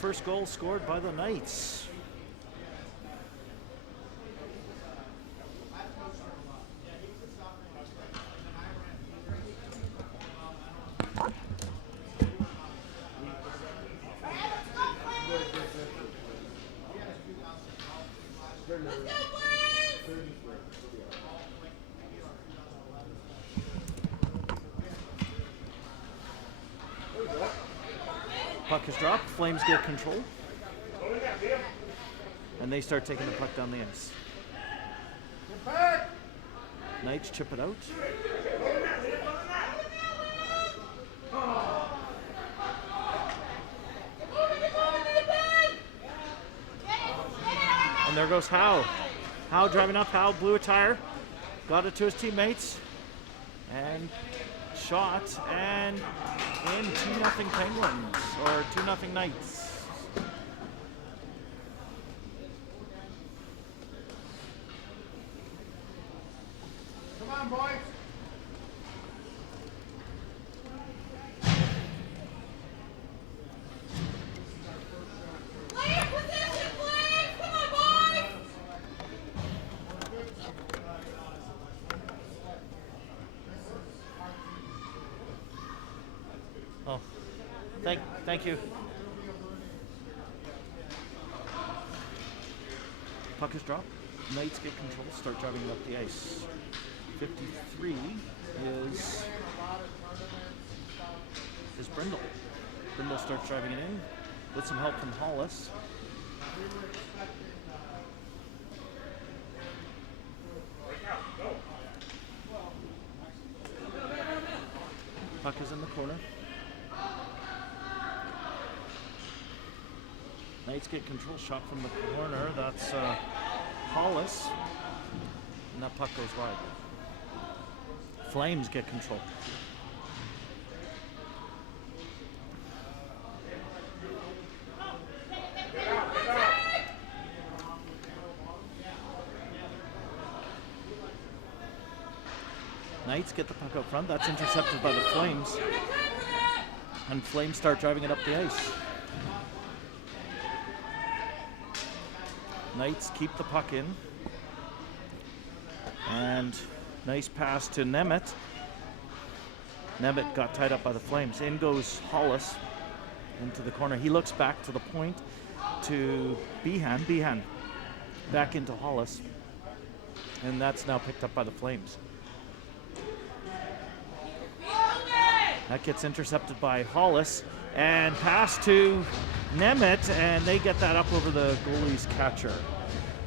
first goal scored by the Knights. Puck is dropped, Flames get control, and they start taking the puck down the ice. Knights chip it out. And there goes Howe. Howe driving up, Howe blew a tire, got it to his teammates, and shot, and in 2-0 Penguins, or 2-0 Knights. Come on, boys. Oh, thank you. Puck is dropped. Knights get control, start driving up the ice. 53 is Brindle. Brindle starts driving it in with some help from Hollis. Puck is in the corner. Knights get control, shot from the corner. That's Hollis. And that puck goes wide. Flames get control. Knights get the puck up front. That's intercepted by the Flames. And Flames start driving it up the ice. Knights keep the puck in. And nice pass to Nemeth. Nemeth got tied up by the Flames. In goes Hollis into the corner. He looks back to the point to Behan. Behan back into Hollis. And that's now picked up by the Flames. That gets intercepted by Hollis. And pass to Nemeth, and they get that up over the goalie's catcher,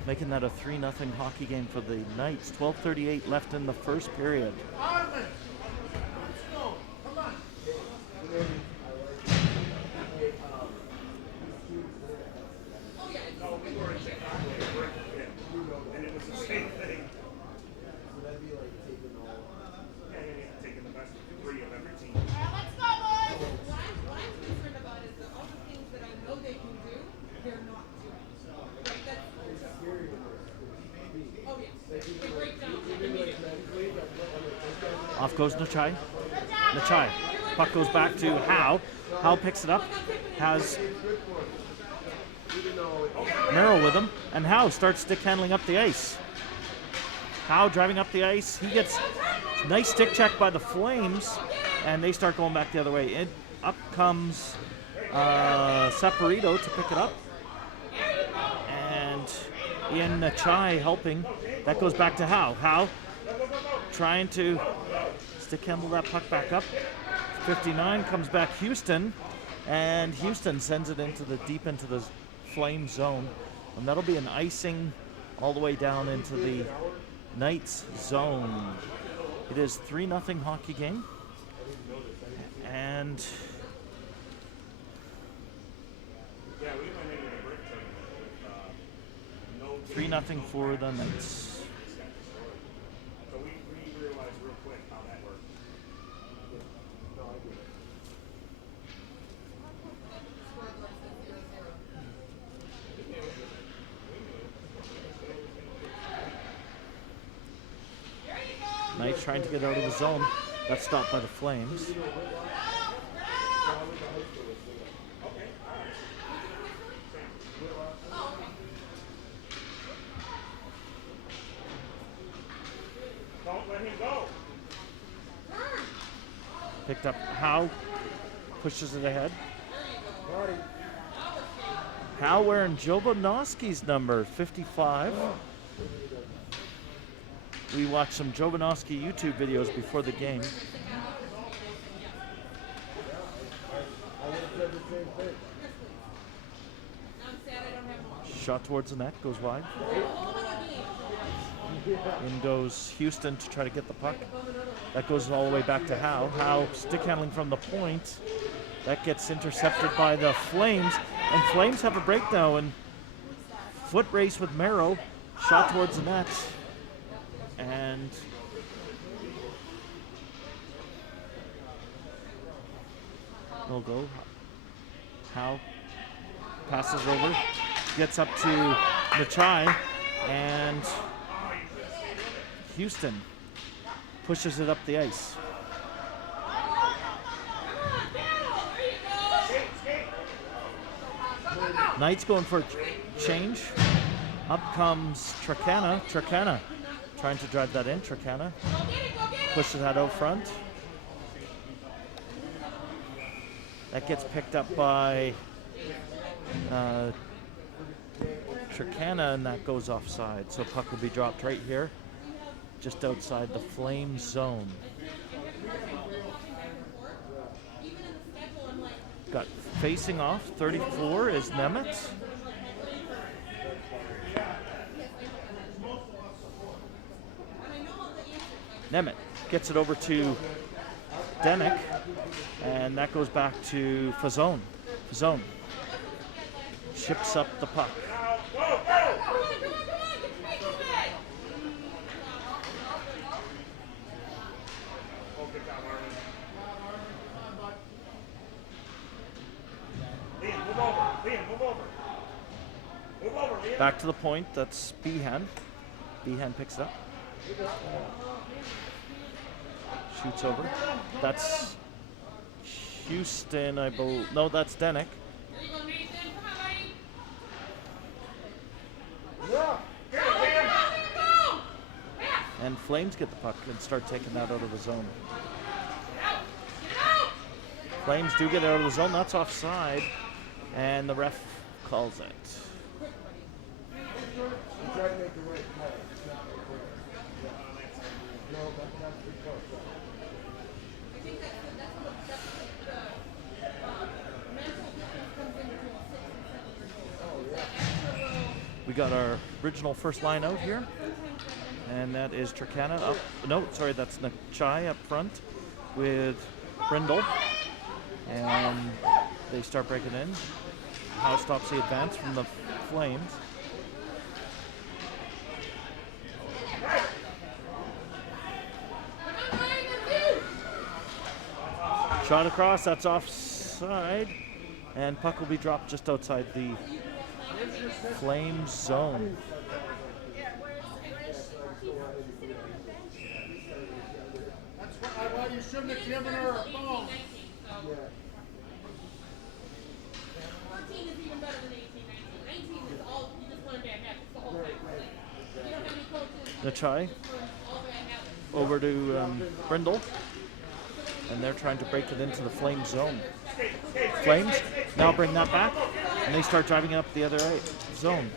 making that a 3-0 hockey game for the Knights. 12:38 left in the first period. Off goes Nachai. Nachai. Puck goes back to Howe. Howe picks it up. Has Merrill with him. And Howe starts stick handling up the ice. Howe driving up the ice. He gets nice stick check by the Flames. And they start going back the other way. Up comes Saporito to pick it up. And Ian Nachai helping. That goes back to Howe. Howe trying to stick handle that puck back up. 59 comes back Houston, and Houston sends it deep into the Flame zone, and that'll be an icing all the way down into the Knights zone. It is 3-0 hockey game, and 3-0 for the Knights. Knights trying to get out of the zone. That's stopped by the Flames. Picked up Howe, pushes it ahead. Howe wearing Jovanovski's number, 55. We watched some Jovanovski YouTube videos before the game. Shot towards the net, goes wide. In goes Houston to try to get the puck. That goes all the way back to Howe. Howe stick handling from the point. That gets intercepted by the Flames. And Flames have a break now. And foot race with Merrow. Shot towards the net. And no go. Howe passes over. Gets up to Machai. And Houston pushes it up the ice. Knights going for a change. Up comes Tricana. Tricana trying to drive that in. Tricana pushes that out front. That gets picked up by Tricana, and that goes offside. So puck will be dropped right here, just outside the Flame zone. Got facing off, 34 is Nemeth. Nemeth gets it over to Denick, and that goes back to Fazone. Fazone chips up the puck. Back to the point, that's Behan. Behan picks it up. Shoots over. That's Houston, I believe. No, that's Denick. And Flames get the puck and start taking that out of the zone. Flames do get it out of the zone. That's offside. And the ref calls it. We got our original first line out here. And that is Tricana up. No, sorry, that's Nachai up front with Brindle. And they start breaking in. Howe stops the advance from the Flames. Shot across, that's offside. And puck will be dropped just outside the Flame zone. That's why you shouldn't have given her a phone. 14 is even better than 18, 19. 19 is all, you just learn bad habits the whole time. You don't have any coaches. Nachai over to Brindle. And they're trying to break it into the Flame zone. Flames now bring that back, and they start driving it up the other zone.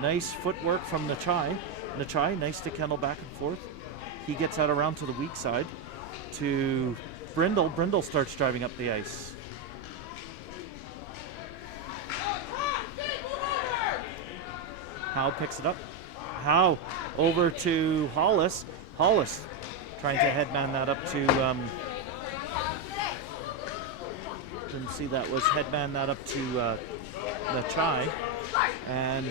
Nice footwork from Nachai. Nachai, nice stick handle back and forth. He gets out around to the weak side to Brindle. Brindle starts driving up the ice. Howe picks it up. Howe over to Hollis. Hollis trying to headman that up to, didn't see that was headman that up to Nachai. And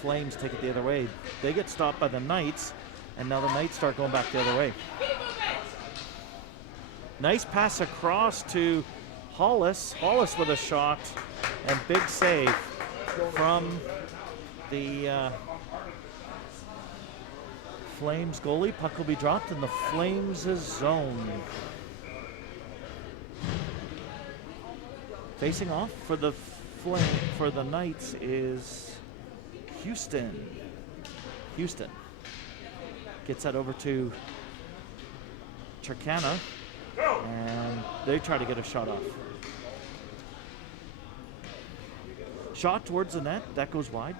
Flames take it the other way. They get stopped by the Knights, and now the Knights start going back the other way. Nice pass across to Hollis. Hollis with a shot, and big save from the Flames goalie. Puck will be dropped in the Flames' zone. Facing off for the Knights is Houston. Houston. Gets that over to Turkana, and they try to get a shot off. Shot towards the net, that goes wide.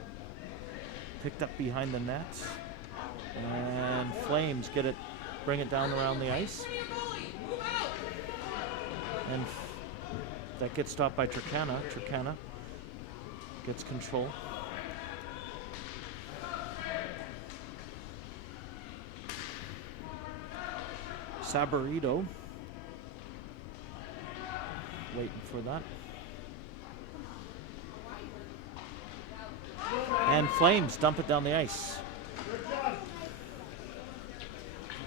Picked up behind the net, and Flames get it, bring it down around the ice. And that gets stopped by Turkana. Turkana gets control. Sabarito waiting for that. And Flames dump it down the ice.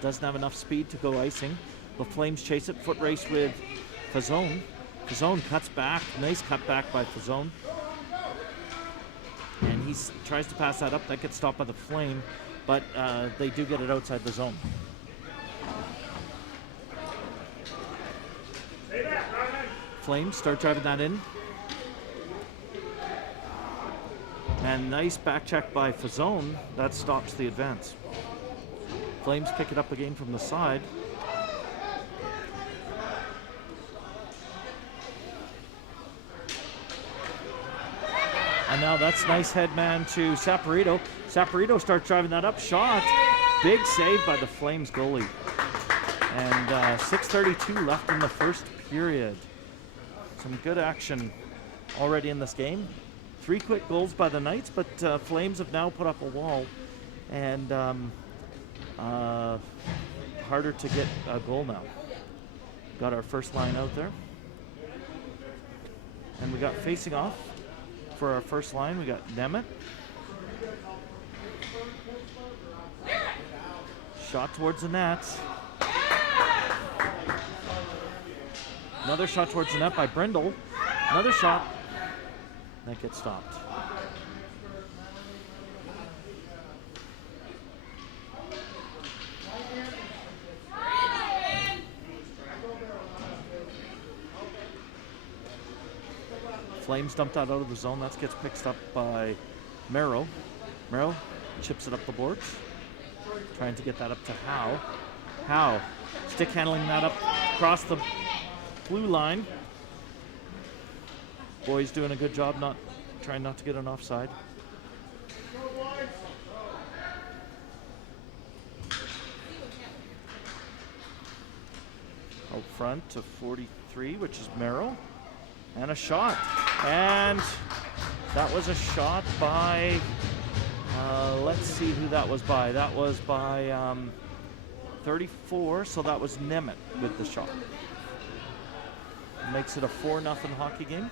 Doesn't have enough speed to go icing, but Flames chase it. Foot race with Fazone. Fazone cuts back. Nice cut back by Fazone. And he tries to pass that up. That gets stopped by the Flame, but they do get it outside the zone. Flames start driving that in. And nice back check by Fazone. That stops the advance. Flames pick it up again from the side. And now that's nice headman to Saporito. Saporito starts driving that up. Shot. Big save by the Flames goalie. And 6:32 left in the first period. Some good action already in this game. 3 quick goals by the Knights, but Flames have now put up a wall, and harder to get a goal now. Got our first line out there. And we got facing off for our first line. We got Nemeth. Shot towards the net. Another shot towards the net by Brindle. Another shot. That gets stopped. Flames dumped that out of the zone. That gets picked up by Merrill. Merrill chips it up the boards. Trying to get that up to Howe. Howe stick handling that up across the blue line. Boys doing a good job trying not to get an offside. Out front to 43, which is Merrill. And a shot. And that was a shot by, let's see who that was by. That was by 34, so that was Nemeth with the shot. Makes it a 4-0 hockey game.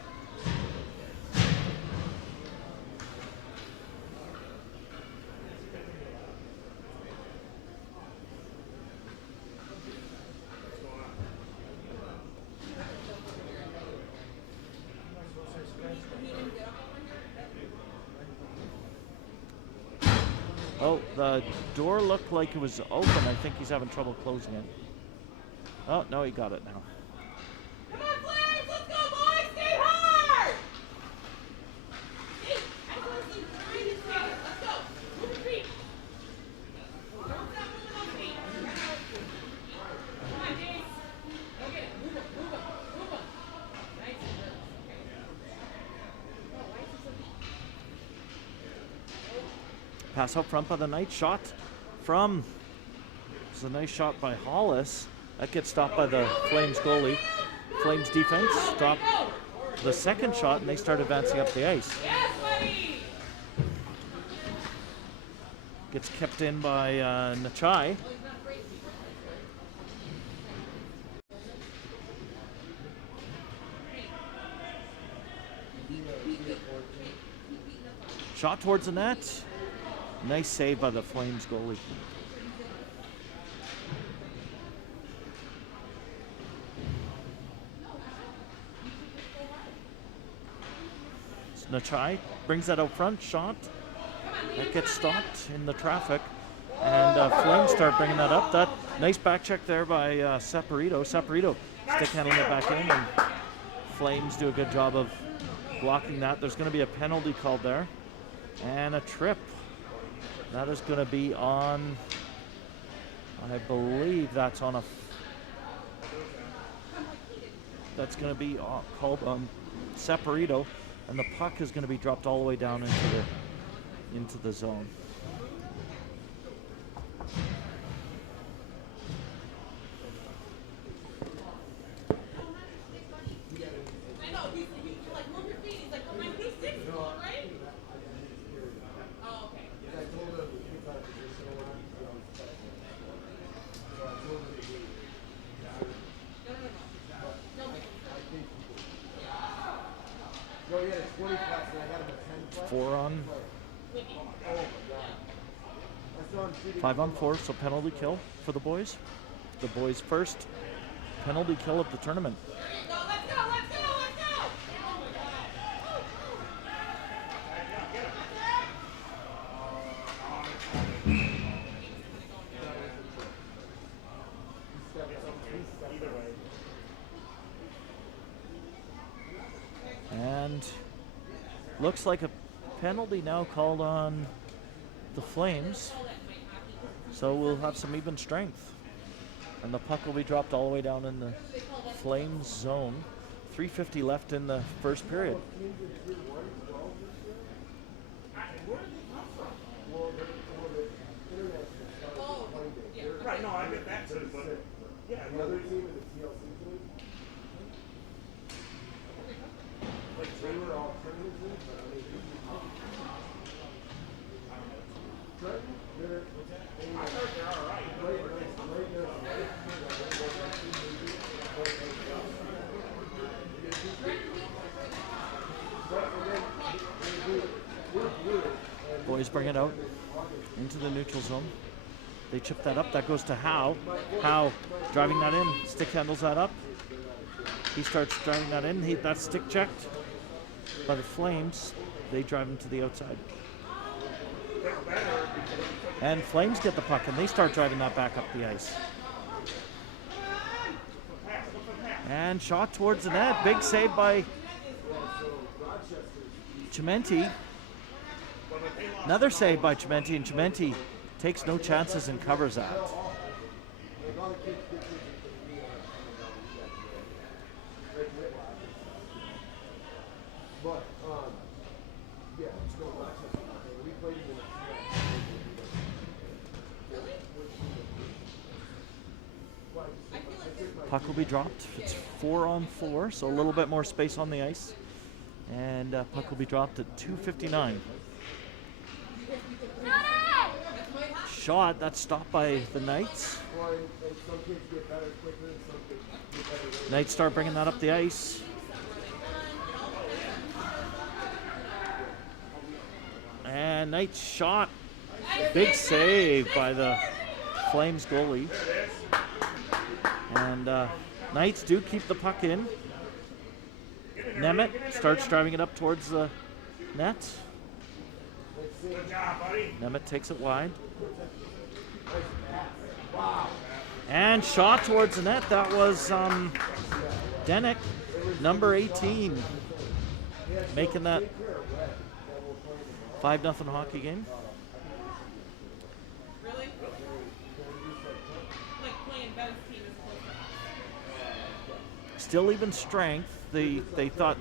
Oh, the door looked like it was open. I think he's having trouble closing it. Oh, no, he got it now. Come on, Flames! Let's go, boys! Stay hard! Hey, I just want to see you behind this man. Let's go. Move your feet. Don't stop moving those feet. Come on, James. Go get it. Move him. Move him. Move him. Nice. Okay. Oh, why is he so deep? Pass up front by the Knights. Shot from. It's a nice shot by Hollis. That gets stopped by the Flames goalie. Flames defense stopped the second shot, and they start advancing up the ice. Yes, buddy! Gets kept in by Nachai. Shot towards the net. Nice save by the Flames goalie. Nachai brings that out front. Shot. That gets stopped in the traffic. And Flames start bringing that up. That nice back check there by Saporito. Saporito stick handling it back in. And Flames do a good job of blocking that. There's going to be a penalty called there. And a trip. That is going to be on I believe that's on a. That's going to be called Saporito, and the puck is going to be dropped all the way down into the zone. I know, he's like, move your feet. He's like, oh, my feet six, right? Oh, okay. No, he had a 20 flat, and I got him a 10 flat. 4 on, I saw him shooting. 5 on 4, so penalty kill for the boys. The boys' first penalty kill of the tournament. Let's go, let's go, let's go, let's go! Oh my God. And looks like a penalty now called on the Flames. So we'll have some even strength. And the puck will be dropped all the way down in the Flames zone. 3:50 left in the first period. Right, no, I get that too, but yeah, The other team in the TLC team, they were all tournament teams, but I mean, Trenton, I heard they're all right. Boys bring it out into the neutral zone. They chip that up. That goes to Howe. Howe driving that in. Stick handles that up. He starts driving that in. That's stick checked by the Flames. They drive him to the outside. And Flames get the puck and they start driving that back up the ice. And shot towards the net. Big save by Chimenti. Another save by Chimenti, and Chimenti takes no chances and covers that. but, yeah, it's going Rochester. We played in the Puck will be dropped. It's 4 on 4, so a little bit more space on the ice. And puck will be dropped at 2:59. Shot, that's stopped by the Knights. some kids get better quicker, and some kids get better later. Knights start bringing that up the ice. And Knights shot. Big save by the Flames goalie. And Knights do keep the puck in. Nemeth starts driving it up towards the net. Good job, buddy. Nemeth takes it wide. And shot towards the net. That was Denick, number 18, making that 5-0 hockey game. Really? Like playing Ben's team is close to us. Still even strength. They thought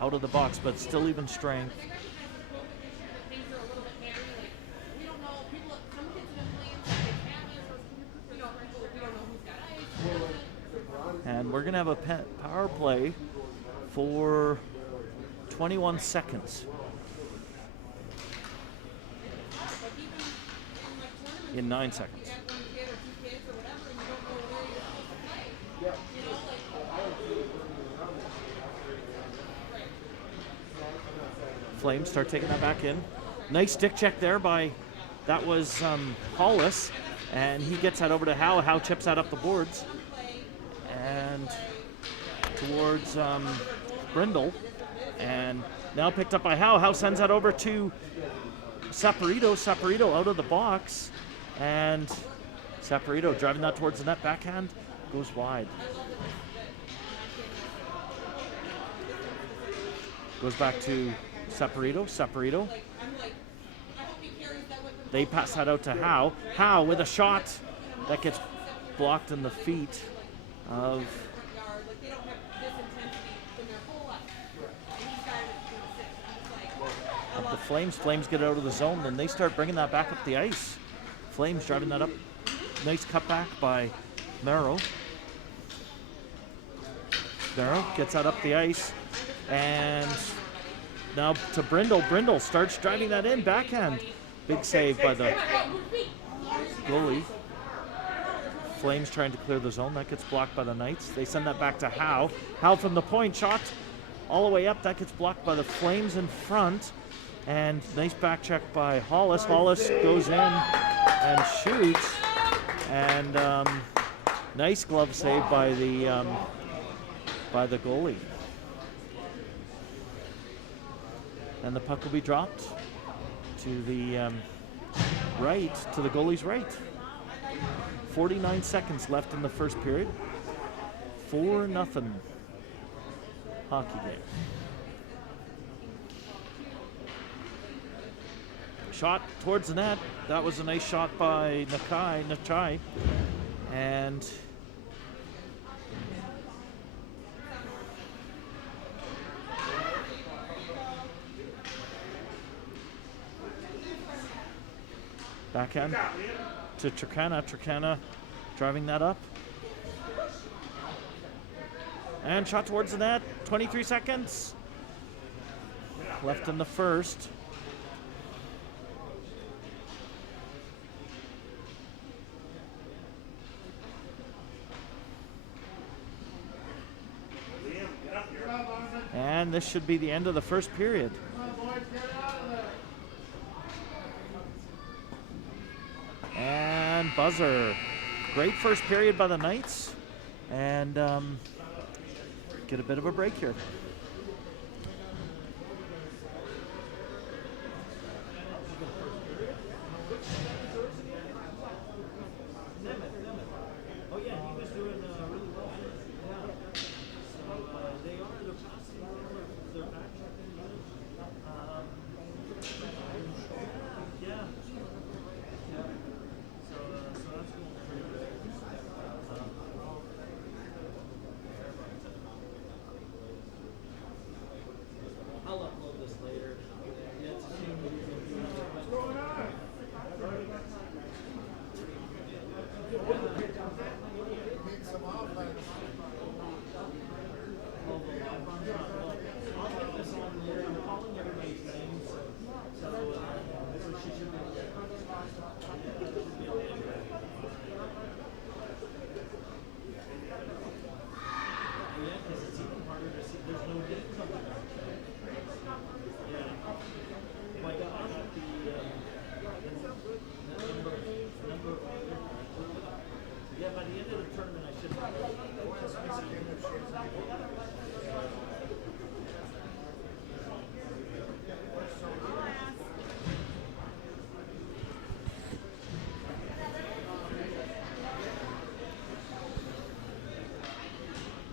out of the box, but still even strength. They recognize that things are a little bit hairy. Like, we don't know. People, some kids have been playing since they haven't. We don't know who's got ice. And we're going to have a power play for 21 seconds. Like even in like tournaments, In 9 seconds. you have one kid or two kids or whatever, and you don't know where you're supposed to play. You know, like. Flames start taking that back in. Nice stick check there by, that was Hollis, and he gets that over to Howe. Howe chips that up the boards and towards Brindle, and now picked up by Howe. Howe sends that over to Saporito. Saporito out of the box, and Saporito driving that towards the net, backhand, goes wide. Goes back to Saporito. Saporito I'm like, I hope he carries that with him They pass that out to Howe. Howe with a shot that gets blocked in the feet of yard. Like they don't have this intensity in their whole life. And he's got it at 26. He's like, the Flames. Flames get out of the zone, and they start bringing that back up the ice. Flames driving that up. Nice cutback by Merrill. Merrill gets that up the ice, and now to Brindle. Brindle starts driving that in, backhand. Big save by the goalie. Flames trying to clear the zone. That gets blocked by the Knights. They send that back to Howe. Howe from the point, shot all the way up. That gets blocked by the Flames in front. And nice back check by Hollis. Hollis goes in and shoots. And nice glove save by the goalie. And the puck will be dropped to the right, to the goalie's right. 49 seconds left in the first period. 4-0 hockey game. Shot towards the net. That was a nice shot by Nachai. And backhand to Turkana. Turkana driving that up. And shot towards the net. 23 seconds left in the first. And this should be the end of the first period. And buzzer. Great first period by the Knights. And get a bit of a break here.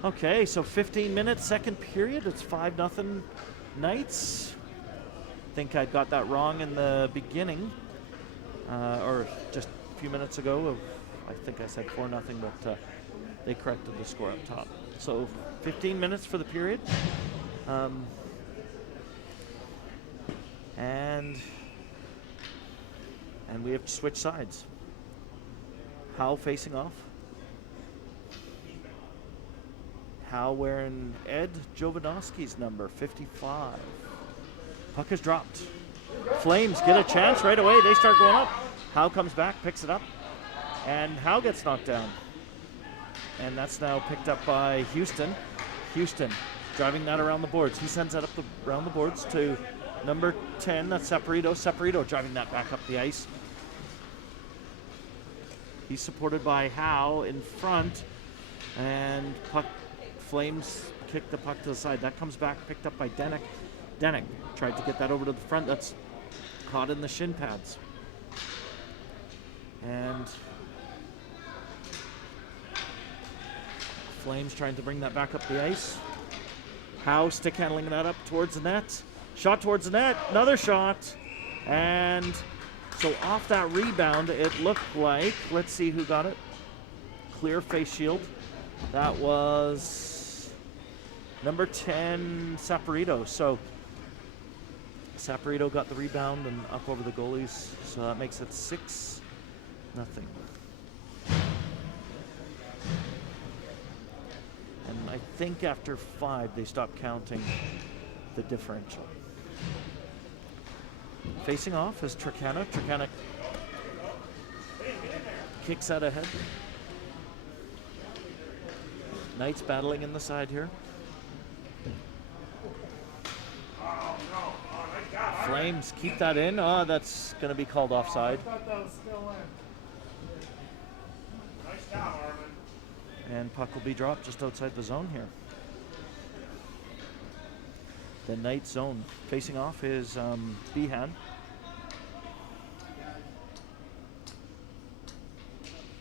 Okay, so 15 minutes, second period. It's 5-0 Knights. I think I got that wrong in the beginning, or just a few minutes ago. I think I said 4-0, but they corrected the score up top. So 15 minutes for the period. And we have to switch sides. Howe facing off. Howe wearing Ed Jovanovski's number, 55. Puck is dropped. Flames get a chance right away. They start going up. Howe comes back, picks it up, and Howe gets knocked down. And that's now picked up by Houston. Houston driving that around the boards. He sends that up around the boards to number 10. That's Saporito. Saporito driving that back up the ice. He's supported by Howe in front, and puck. Flames kick the puck to the side. That comes back, picked up by Denick. Denick tried to get that over to the front. That's caught in the shin pads. And Flames trying to bring that back up the ice. Howe stick handling that up towards the net. Shot towards the net. Another shot. And So off that rebound, it looked like, let's see who got it. Clear face shield. That was number 10, Saporito. So Saporito got the rebound and up over the goalies. So that makes it 6-0. And I think after 5, they stopped counting the differential. Facing off is Turkana. Turkana kicks out ahead. Knights battling in the side here. Flames keep that in. Oh, that's going to be called offside. I thought that was still in. Nice job, Armin. And puck will be dropped just outside the zone here. The Knight zone. Facing off is Behan.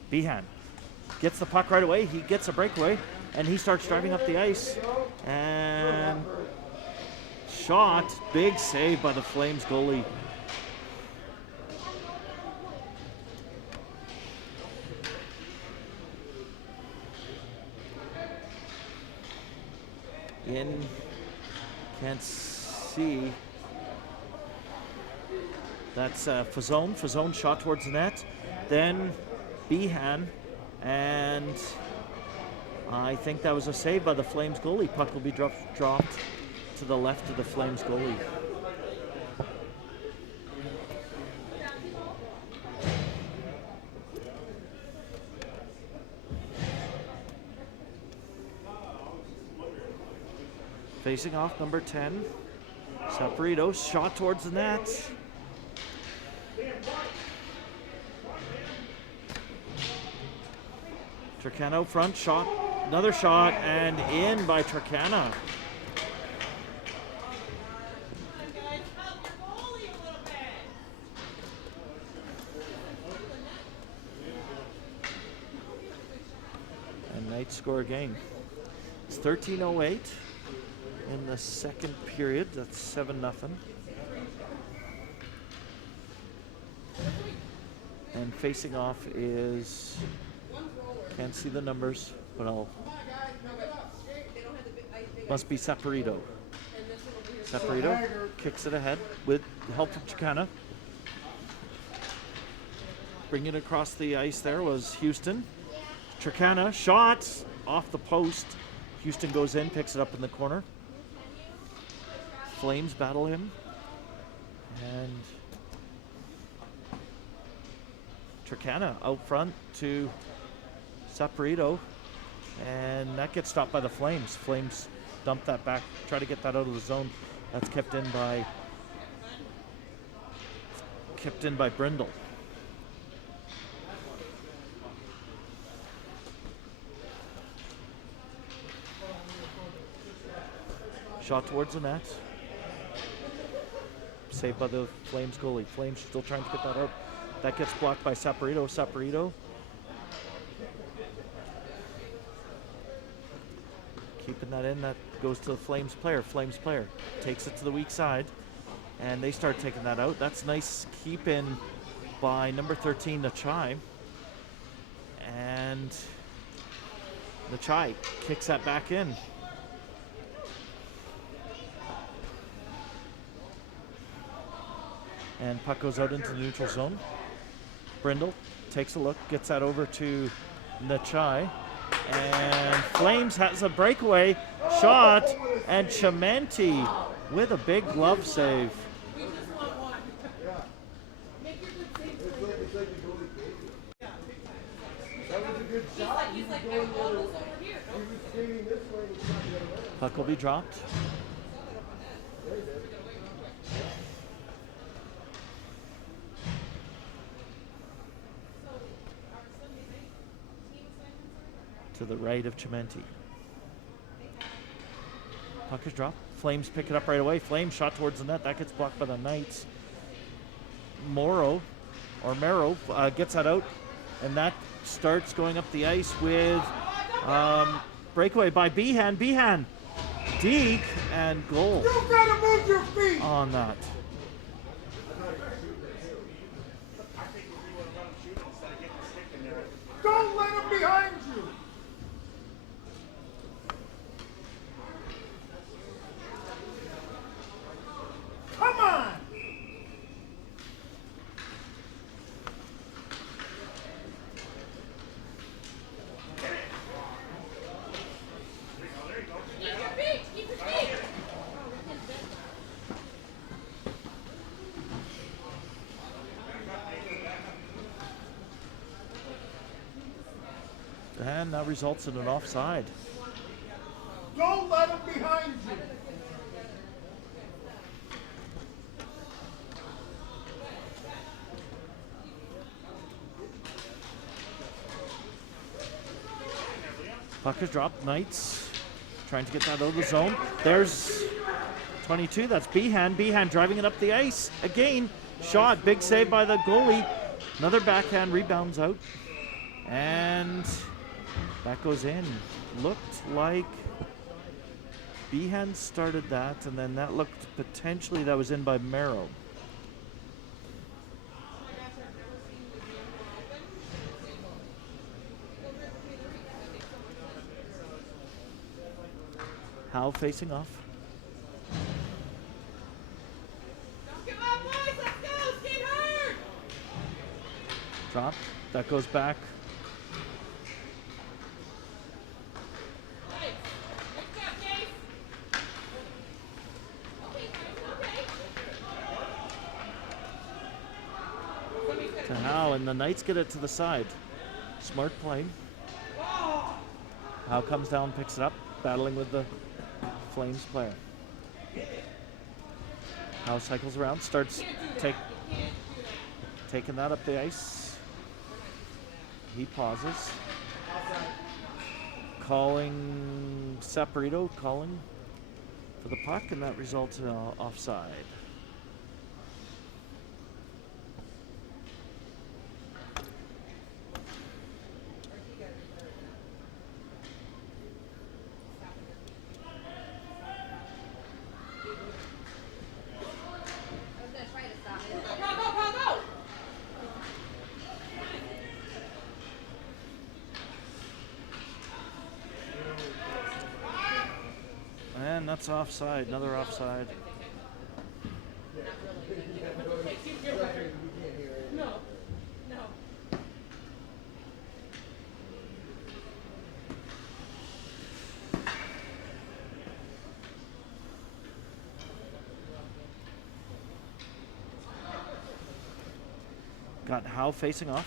Behan gets the puck right away. He gets a breakaway, and he starts driving up the ice. And shot. Big save by the Flames goalie. In, can't see. That's Fazone. Fazone shot towards the net. Then Behan, and I think that was a save by the Flames goalie. Puck will be dropped to the left of the Flames goalie. Facing off, number 10, Saporito, shot towards the net. Turkana front, shot, another shot, and in by Turkana. And Knights score again. It's 13:08 in the second period. That's 7-0. And facing off is, can't see the numbers, but must be Saporito. Saporito kicks it ahead with help from Chicana. Bringing it across the ice there was Houston. Turkana shot off the post. Houston goes in, picks it up in the corner. Flames battle him. And Turkana out front to Saporito. And that gets stopped by the Flames. Flames dump that back, try to get that out of the zone. That's kept in by Brindle. Shot towards the net. Saved by the Flames goalie. Flames still trying to get that out. That gets blocked by Saporito. Saporito keeping that in. That goes to the Flames player. Flames player takes it to the weak side, and they start taking that out. That's nice keep in by number 13, Nachai. And Nachai kicks that back in. And puck goes out into the neutral zone. Brindle takes a look, gets that over to Nachai. And Flames has a breakaway shot, and Chimente with a big glove save. We just want one. Make your good save, please. That was a good shot. He's like, I rolled this over here. He was skating this way and he's not the other way. Puck will be dropped. To the right of Chimente. Puck is dropped. Flames pick it up right away. Flames shot towards the net. That gets blocked by the Knights. Mero gets that out, and that starts going up the ice with breakaway by Behan. Behan, deke, and goal. You gotta move your feet. On that. and that results in an offside. Don't let him behind you. Puck is dropped. Knights trying to get that out of the zone. There's 22. That's Behan. Behan driving it up the ice. Again, shot. Big save by the goalie. Another backhand rebounds out. And that goes in. Looked like Behan started that, and then that looked potentially that was in by Merrill. Howe facing off. Don't give up, boys. Let's go. Skate hard. Drop. That goes back. Nice. Good job, Dave. Okay, okay. To Howe, and the Knights get it to the side. Smart play. Howe comes down, picks it up, battling with the Flames player. Howe cycles around, starts taking that up the ice. He pauses. Calling Saporito, calling for the puck, and that results in offside. Go, go, go, go. And that's offside, another offside. No. No. Got Howe facing off.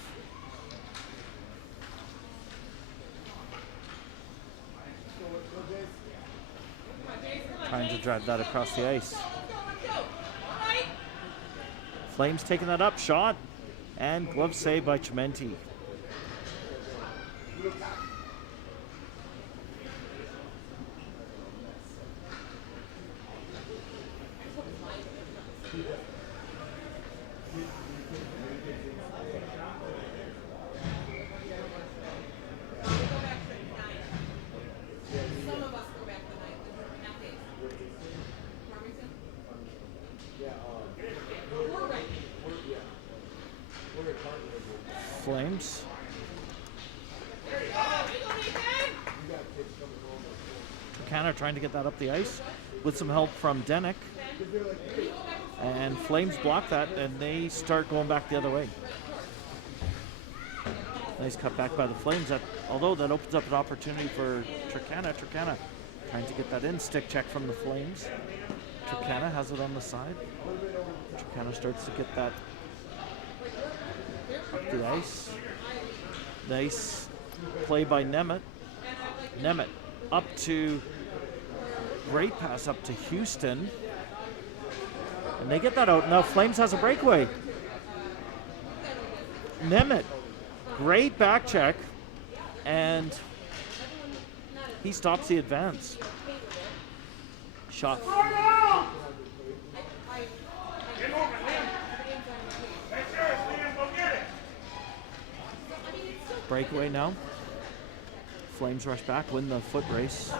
Trying to drive that across the ice. Let's go. All right. Flames taking that up, shot, and glove save by Chimenti. Some of us go back tonight. Not days. Farmington? We're ready. Flames There you go. You go, Nathan. Turkana trying to get that up the ice with some help from Denick. And Flames block that, and they start going back the other way. Nice cut back by the Flames. Although that opens up an opportunity for Turkana. Turkana trying to get that in. Stick check from the Flames. Turkana has it on the side. Turkana starts to get that up the ice. Nice play by Nemeth. Nemeth up to, great pass up to Houston. And they get that out. Now Flames has a breakaway. Nemeth, great back check. And he stops the advance. Shot. Get over, Liam. That's yours, Liam. Go get it. Breakaway now. Flames rush back, win the foot race.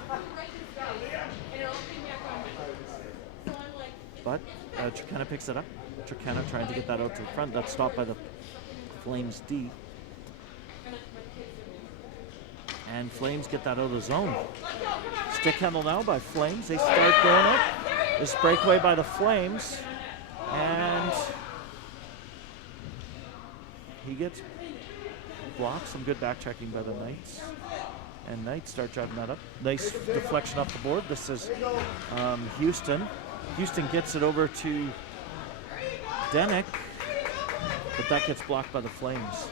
But Turkana picks it up. Turkana trying to get that out to the front. That's stopped by the Flames D. And Flames get that out of the zone. Stick handle now by Flames. They start going up. This breakaway by the Flames. And he gets blocked. Some good back checking by the Knights. And Knights start driving that up. Nice deflection off the board. This is Houston. Houston gets it over to Denick. But that gets blocked by the Flames.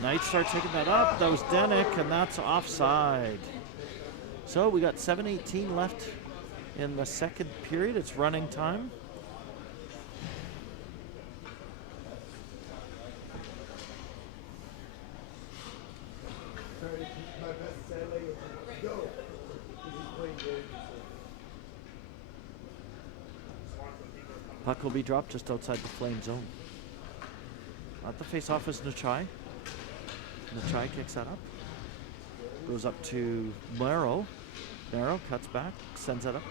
Knights start taking that up. That was Denick, and that's offside. So we got 7:18 left in the second period. It's running time. Sorry, my best Saturday was go. He's playing good. Puck will be dropped just outside the Flame zone. At the face-off is Nachai. Nachai kicks that up. Goes up to Marrow. Marrow cuts back, sends that up.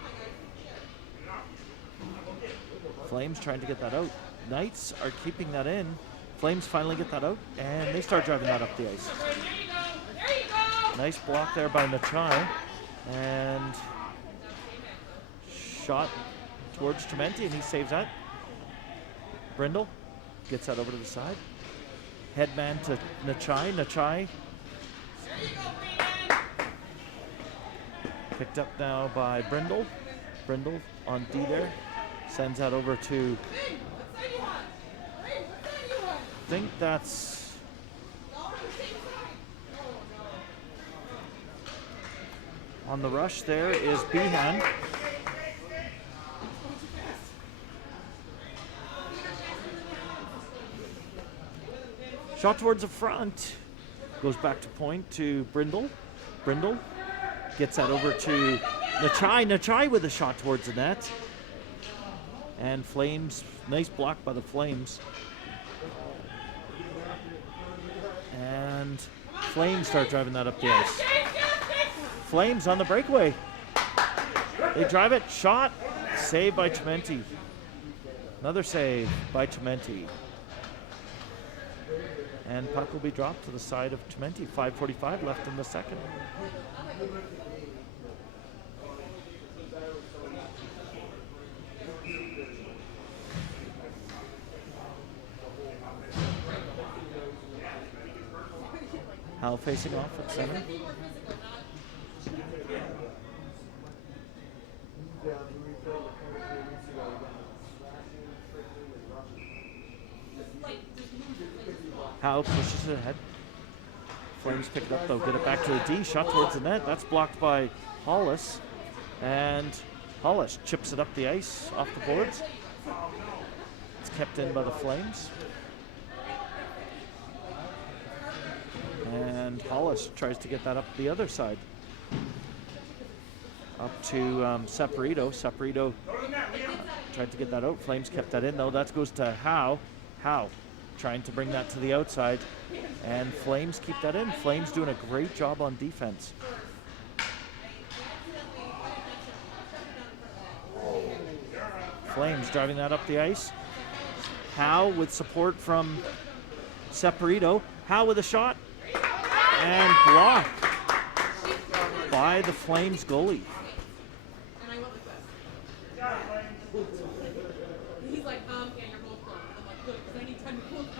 Flames trying to get that out. Knights are keeping that in. Flames finally get that out, and they start driving that up the ice. There you go. There you go. Nice block there by Nachai. And shot towards Trementi, and he saves that. Brindle gets that over to the side. Headman to Nachai. Nachai There you go, Brandon. picked up now by Brindle. Brindle on D there. Sends that over to, Hey, what side you want? Hey, what side you want? I think that's All on the same side. Oh, no. on the rush there is Behan. Shot towards the front. Goes back to point to Brindle. Brindle gets that over to Nachai. Nachai with a shot towards the net. And Flames, nice block by the Flames. And Flames start driving that up the ice. Flames on the breakaway. They drive it, shot, save by Chimenti. Another save by Chimenti. And puck will be dropped to the side of Chimenti. 5:45 left in the second. Hal facing off at center. Down, who we played a couple of weeks ago. Slashing, tripping, and rushing. Hal pushes it ahead. Flames pick it up though, get it back to the D, shot towards the net. That's blocked by Hollis. And Hollis chips it up the ice off the boards. It's kept in by the Flames. And Hollis tries to get that up the other side. Up to Saporito. Saporito tried to get that out. Flames kept that in though. That goes to Howe. Howe trying to bring that to the outside. And Flames keep that in. Flames doing a great job on defense. Flames driving that up the ice. Howe with support from Saporito. Howe with a shot. And blocked by the Flames goalie. And I went like this. He's like, yeah, you're both wrong. I'm like, good, because I need time to cool down.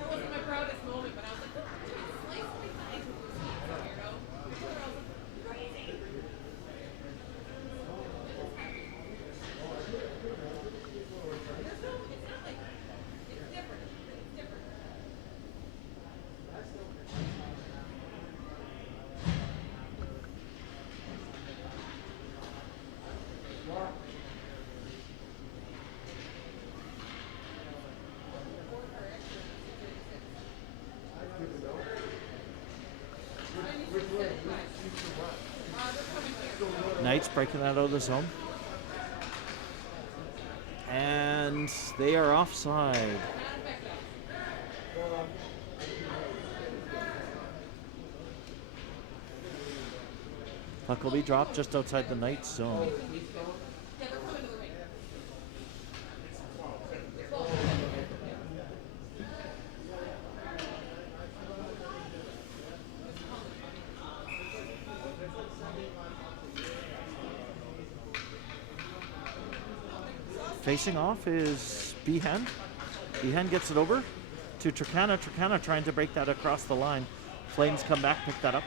That wasn't my proudest moment, but I was like, slice my thighs with those hands, weirdo. I was like, crazy. There's no, it's not like, it's different. It's different. Knights breaking that out of the zone. And they are offside. Puck will be dropped just outside the Knights zone. Yeah, they're coming to the ring. Facing off is Behan. Behan gets it over to Tricana. Tricana trying to break that across the line. Flames come back, pick that up.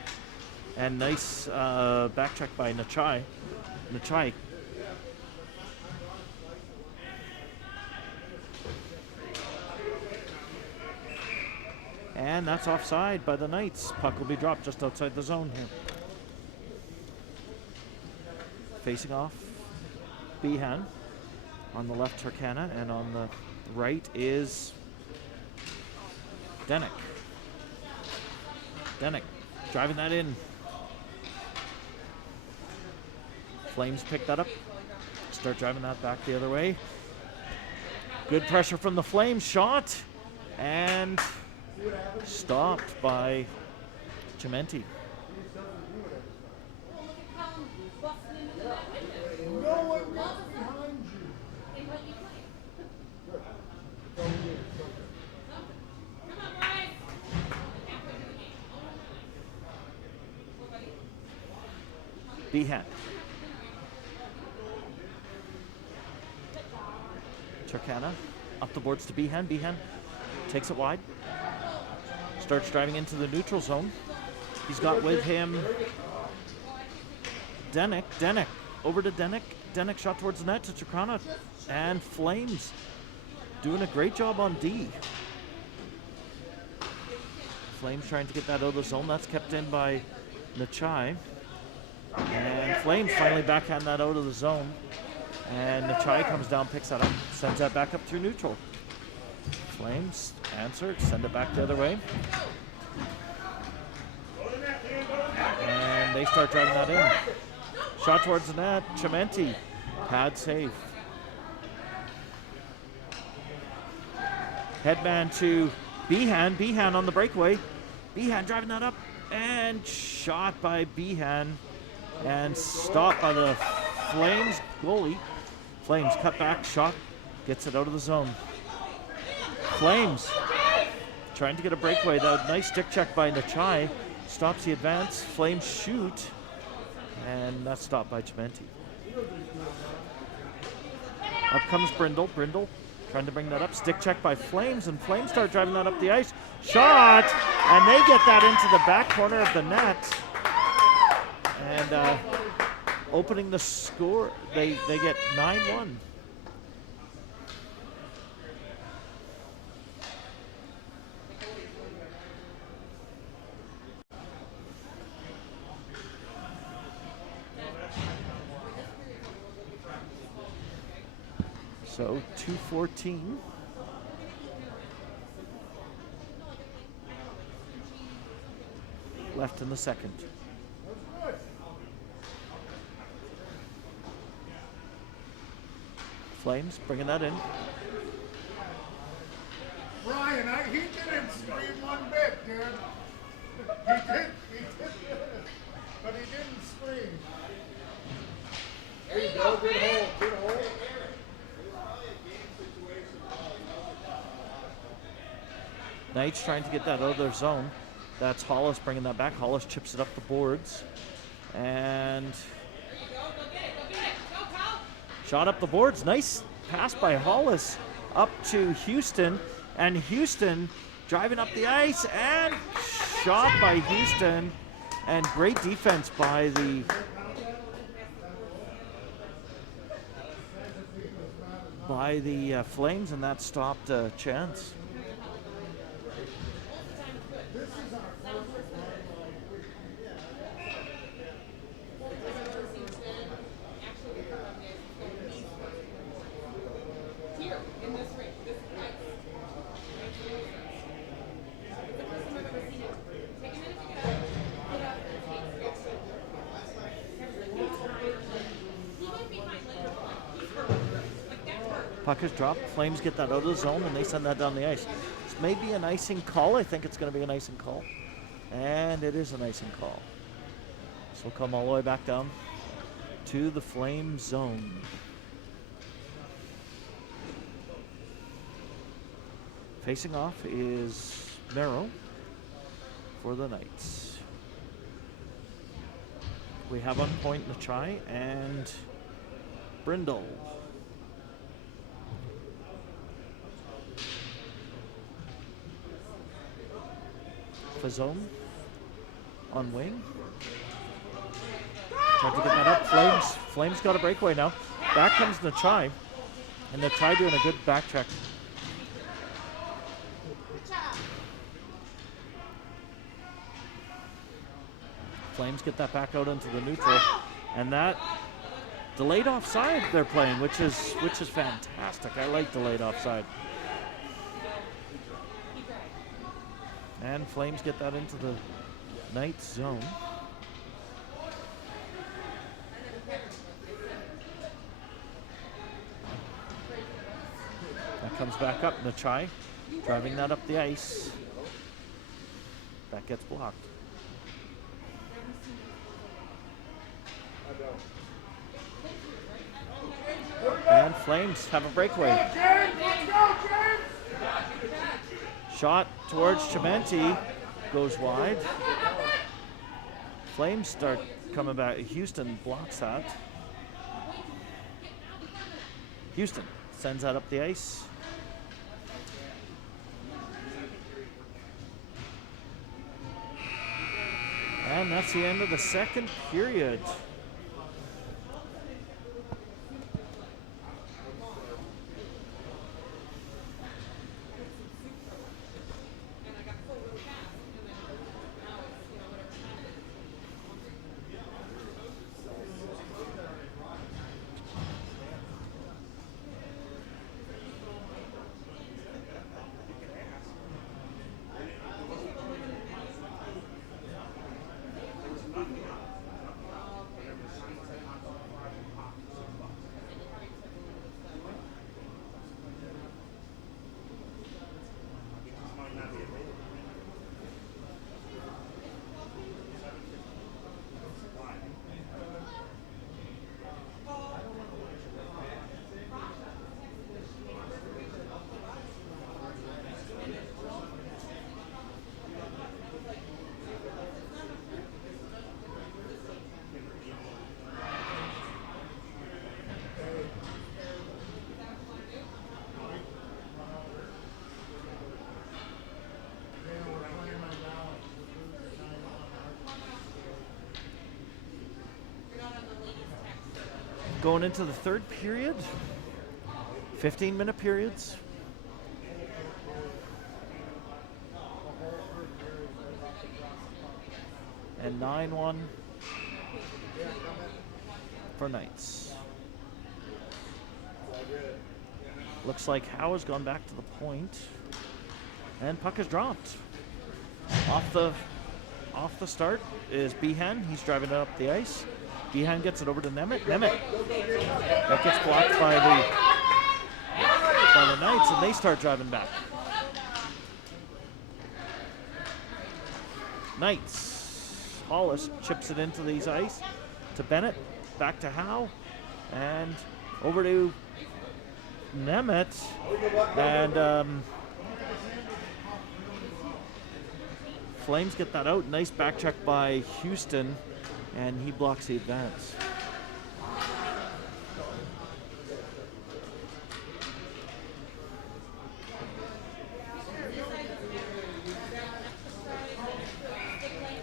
And nice back check by Nachai. Nachai. And that's offside by the Knights. Puck will be dropped just outside the zone here. Facing off, Behan. On the left, Turkana, and on the right is Denik. Denik driving that in. Flames pick that up. Start driving that back the other way. Good pressure from the Flames. Shot. And stopped by Chimenti. No one was behind you. Behan. Turkana up the boards to Behan. Behan takes it wide. Starts driving into the neutral zone. He's got with him Denik. Denik over to Denik. Denik shot towards the net to Turkana. And Flames doing a great job on D. Flames trying to get that out of the zone. That's kept in by Nachai. And Flames finally backhand that out of the zone. And Nachai comes down, picks that up, sends that back up through neutral. Flames answer, send it back the other way. And they start driving that in. Shot towards the net, Chimenti. Pad save. Headman to Behan. Behan on the breakaway. Behan driving that up. And shot by Behan. And stopped by the Flames goalie. Flames cut back, shot, gets it out of the zone. Flames trying to get a breakaway. That nice stick check by Nachai. Stops the advance. Flames shoot. And that's stopped by Chimenti. Up comes Brindle. Brindle trying to bring that up. Stick check by Flames, and Flames start driving that up the ice. Shot! And they get that into the back corner of the net. And opening the score, they get 9-1. So 2:14 left in the second. Flames bringing that in. Brian, he didn't scream one bit, dude. He did, but he didn't scream. There you go, good hole, good hole. Knights trying to get that out of their zone. That's Hollis bringing that back. Hollis chips it up the boards. And shot up the boards. Nice pass by Hollis up to Houston. And Houston driving up the ice. And shot by Houston. And great defense by the Flames. And that stopped a chance. Puck is dropped. Flames get that out of the zone, and they send that down the ice. This may be an icing call. I think it's going to be an icing call. And it is an icing call. So we'll come all the way back down to the Flame zone. Facing off is Merrill for the Knights. We have on point Nachai and Brindle. Fazone on wing. Trying to get that up. Flames got a breakaway now. Back comes Nachai. And Nachai doing a good back check. Flames get that back out into the neutral, and that delayed offside they're playing, which is fantastic. I like delayed offside. And Flames get that into the Knights zone. That comes back up. Nachai driving that up the ice. That gets blocked. And Flames have a breakaway. Shot towards Chimenti, goes wide. Flames start coming back. Houston blocks that. Houston sends that up the ice. And that's the end of the second period. Going into the third period, 15-minute periods. And 9-1 for Knights. Looks like Howe has gone back to the point, and puck is dropped. Off the start is Behan. He's driving it up the ice. Behan gets it over to Nemeth. Nemeth. That gets blocked by the Knights, and they start driving back. Knights. Hollis chips it into these ice to Bennett. Back to Howe. And over to Nemeth. And Flames get that out. Nice back check by Houston. And he blocks the advance.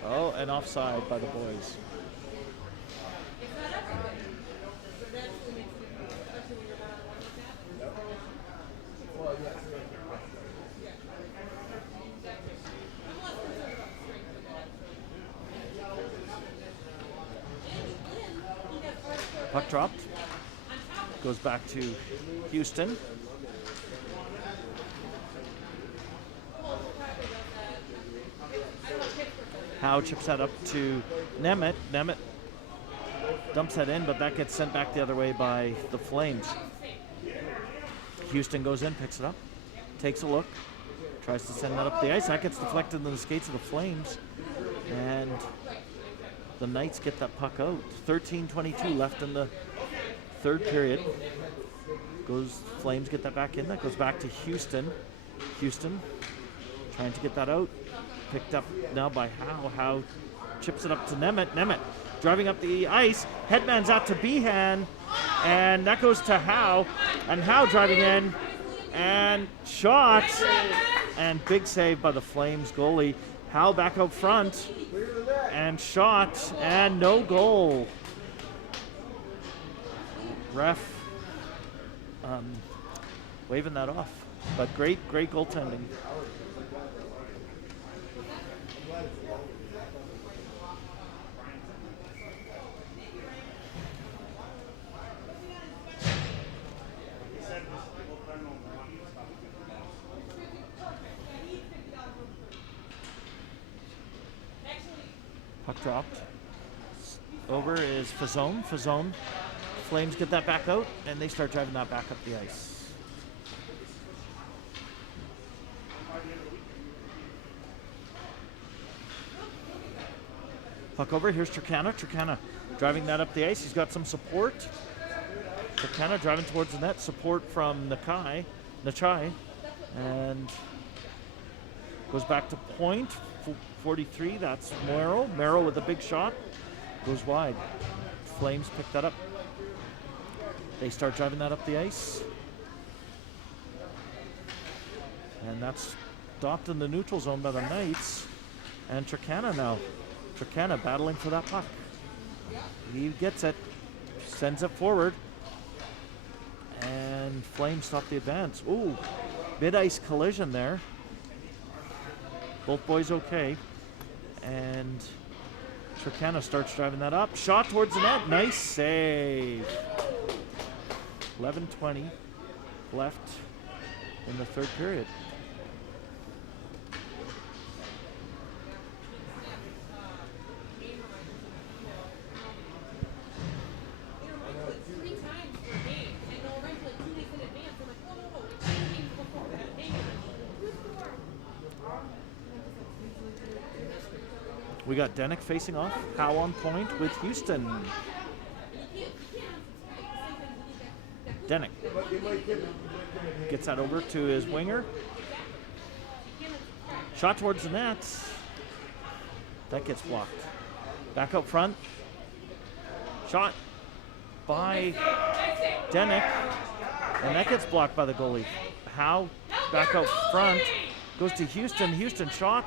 Oh, and offside by the boys. Puck dropped. Goes back to Houston. Howe chips that up to Nemeth. Nemeth dumps that in, but that gets sent back the other way by the Flames. Houston goes in, picks it up, takes a look, tries to send that up the ice. That gets deflected into the skates of the Flames. And the Knights get that puck out. 13:22 left in the third period. Flames get that back in. That goes back to Houston. Houston trying to get that out. Picked up now by Howe. Howe chips it up to Nemeth. Nemeth driving up the ice. Headman's out to Behan. And that goes to Howe. And Howe driving in. And shot. And big save by the Flames goalie. Howe back out front. And shot. And no goal. Ref waving that off. But great goaltending. Puck dropped. Over is Fazone. Fazone. Flames get that back out, and they start driving that back up the ice. Puck over. Here's Turkana. Turkana driving that up the ice. He's got some support. Turkana driving towards the net. Support from Nachai. And goes back to point. 43. That's Merrill. Merrill with a big shot. Goes wide. Flames pick that up. They start driving that up the ice. And that's stopped in the neutral zone by the Knights. And Turkana now. Turkana battling for that puck. He gets it. Sends it forward. And Flames stop the advance. Ooh, mid-ice collision there. Both boys okay. And Turkana starts driving that up. Shot towards the net. Nice save. 11:20 left in the third period. We got Denick facing off. Howe on point with Houston. Denick gets that over to his winger. Shot towards the net. That gets blocked. Back up front. Shot by Denick. And that gets blocked by the goalie. Howe back up front. Goes to Houston. Houston shot.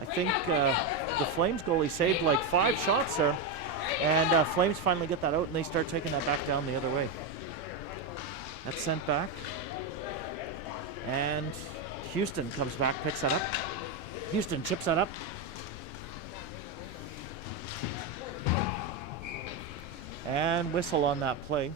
I think the Flames goalie saved like 5 shots there. And Flames finally get that out, and they start taking that back down the other way. That's sent back. And Houston comes back, picks that up. Houston chips that up. And whistle on that play.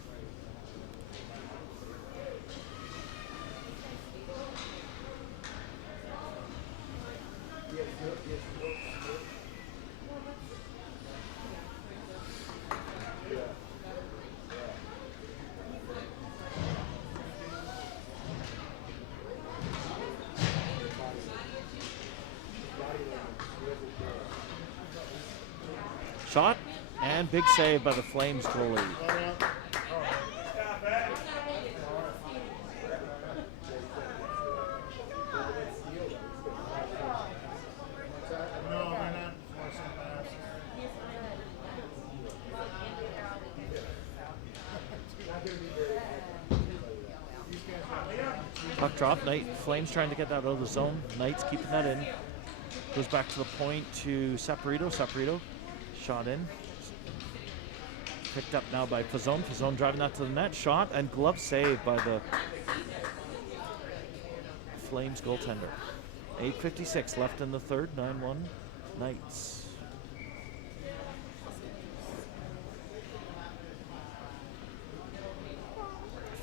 Shot and big save by the Flames goalie. Puck drop. Flames trying to get that out of the zone. Knights keeping that in. Goes back to the point to Saporito. Saporito. Shot in. Picked up now by Fazone. Fazone driving that to the net. Shot and glove save by the Flames goaltender. 8:56 left in the third. 9-1 Knights.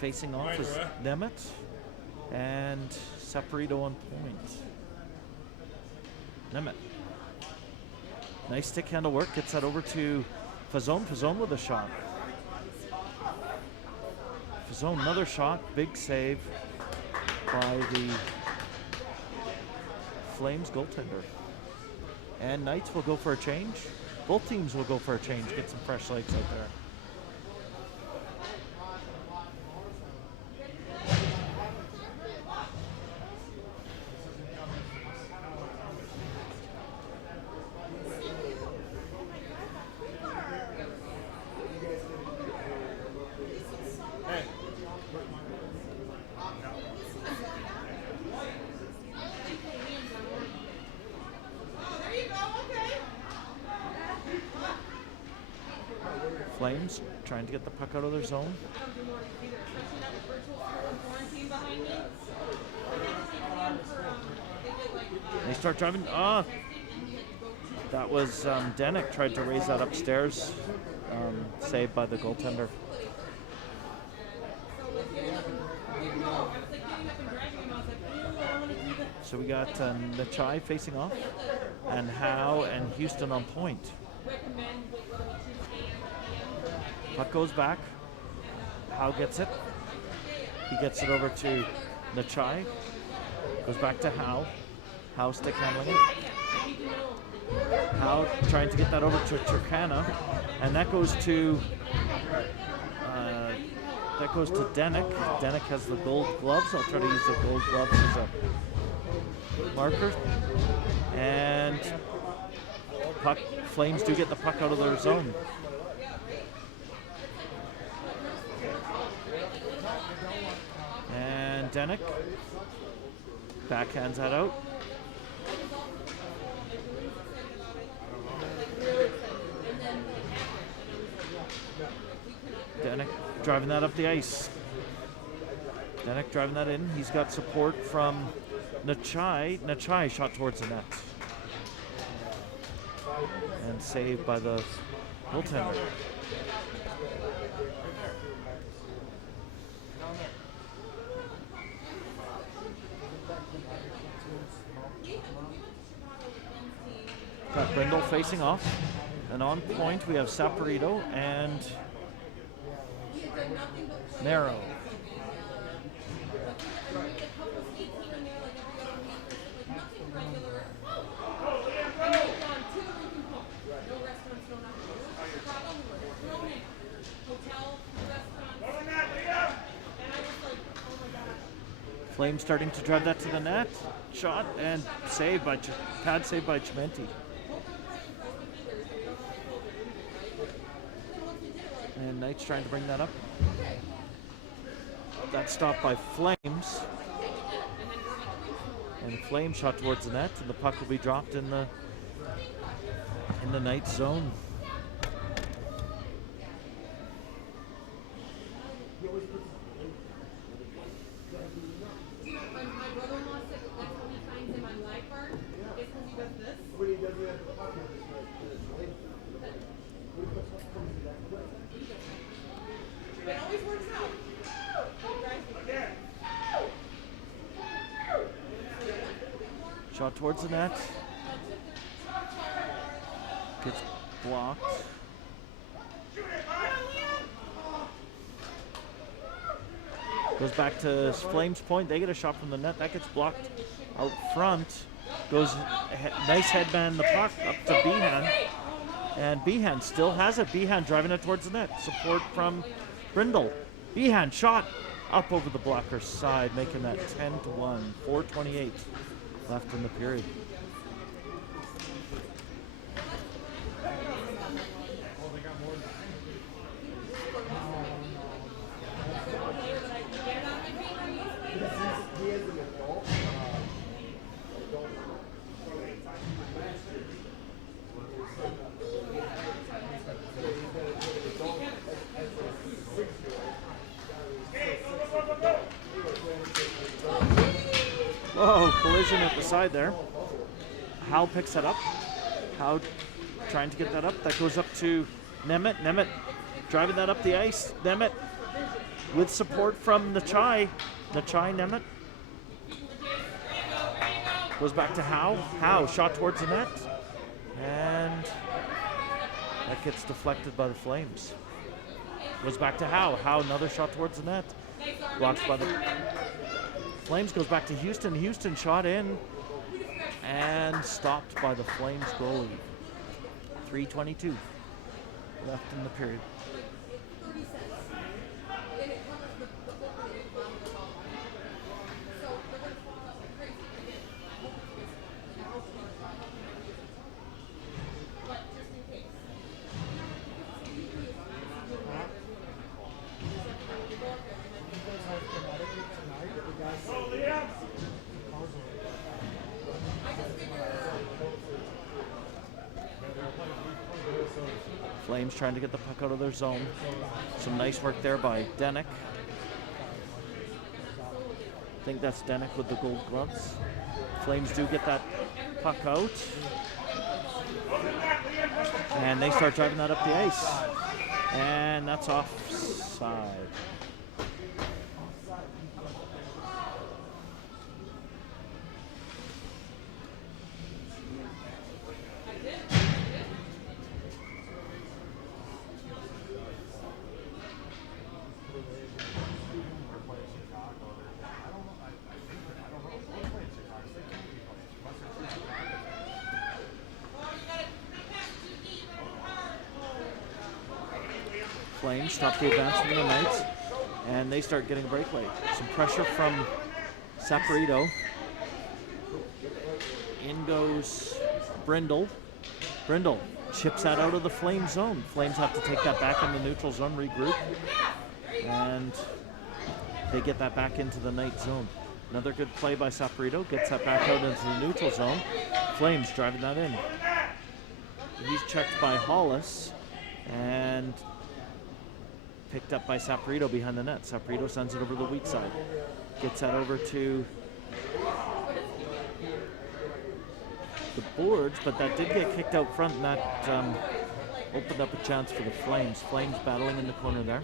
Facing off is Nemeth and Saporito on point. Nemeth. Nice stick handle work. Gets that over to Fazone. Fazone with a shot. Fazone, another shot. Big save by the Flames goaltender. And Knights will go for a change. Both teams will go for a change. Get some fresh legs out there. Flames trying to get the puck out of their zone. They start driving. That was Denick tried to raise that upstairs. Saved by the goaltender. So we got Nachai facing off, and Howe and Houston on point. Puck goes back. Howe gets it. He gets it over to Nachai. Goes back to Howe. Howe stick handling it. Howe trying to get that over to Turkana, and that goes to Denik. Denik has the gold gloves. I'll try to use the gold gloves as a marker. And puck, Flames do get the puck out of their zone. And Denik backhands that out. Denik driving that up the ice. Denik driving that in. He's got support from Nachai. Nachai shot towards the net. And saved by the goaltender. Got Brindle facing off. And on point we have Saporito and Narrow. Flames starting to drive that to the net. Shot and saved by pad saved by Chimenti. And Knights trying to bring that up. That stopped by Flames. And Flames shot towards the net, and the puck will be dropped in the Knights zone. My brother-in-law said that that's what he finds in my life art. Is when he does this. It always works out. Shot towards the net. Gets blocked. Goes back to Flames point. They get a shot from the net. That gets blocked out front. Goes nice headman the puck up to Behan. And Behan still has it. Behan driving it towards the net. Support from Brindle. Behan shot up over the blocker's side, making that 10-1. 4:28 left in the period. Whoa, collision at the side there. Howe picks that up. Howe trying to get that up. That goes up to Nemeth. Nemeth driving that up the ice. Nemeth with support from Nachai. Nachai, Nemeth. Goes back to Howe. Howe shot towards the net. And that gets deflected by the Flames. Goes back to Howe. Howe, another shot towards the net. Blocked by the Flames. Goes back to Houston. Houston shot in and stopped by the Flames goalie. 3:22 left in the period. Flames trying to get the puck out of their zone. Some nice work there by Denik. I think that's Denik with the gold gloves. Flames do get that puck out. And they start driving that up the ice. And that's offside. Flames stop the advance from the Knights, and they start getting a breakaway. Some pressure from Saporito. In goes Brindle. Brindle chips that out of the Flame zone. Flames have to take that back in the neutral zone, regroup, and they get that back into the Knight zone. Another good play by Saporito, gets that back out into the neutral zone. Flames driving that in. He's checked by Hollis and picked up by Saporito behind the net. Saporito sends it over the weak side. Gets that over to the boards, but that did get kicked out front, and that opened up a chance for the Flames. Flames battling in the corner there.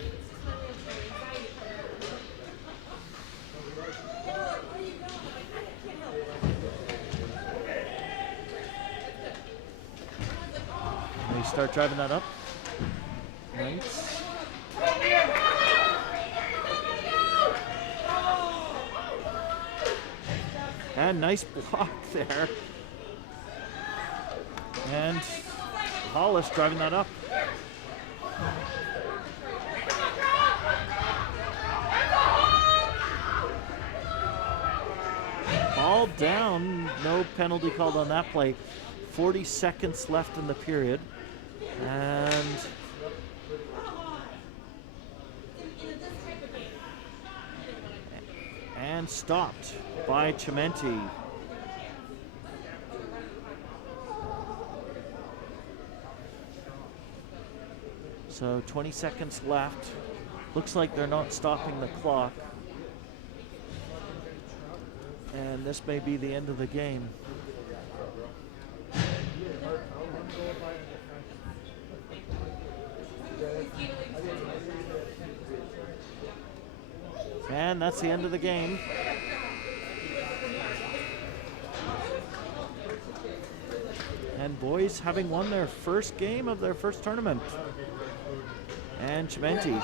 They start driving that up. Knights. And nice block there. And Hollis driving that up. Ball down, no penalty called on that play. 40 seconds left in the period. And stopped by Chimenti. So 20 seconds left. Looks like they're not stopping the clock. And this may be the end of the game. And that's the end of the game. And boys having won their first game of their first tournament. And Chimenti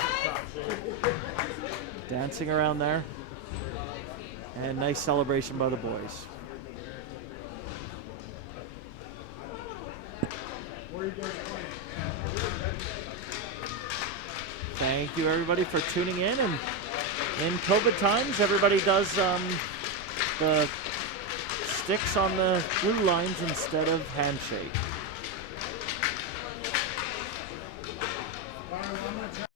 dancing around there. And nice celebration by the boys. Thank you everybody for tuning in. And in COVID times, everybody does the sticks on the blue lines instead of handshake.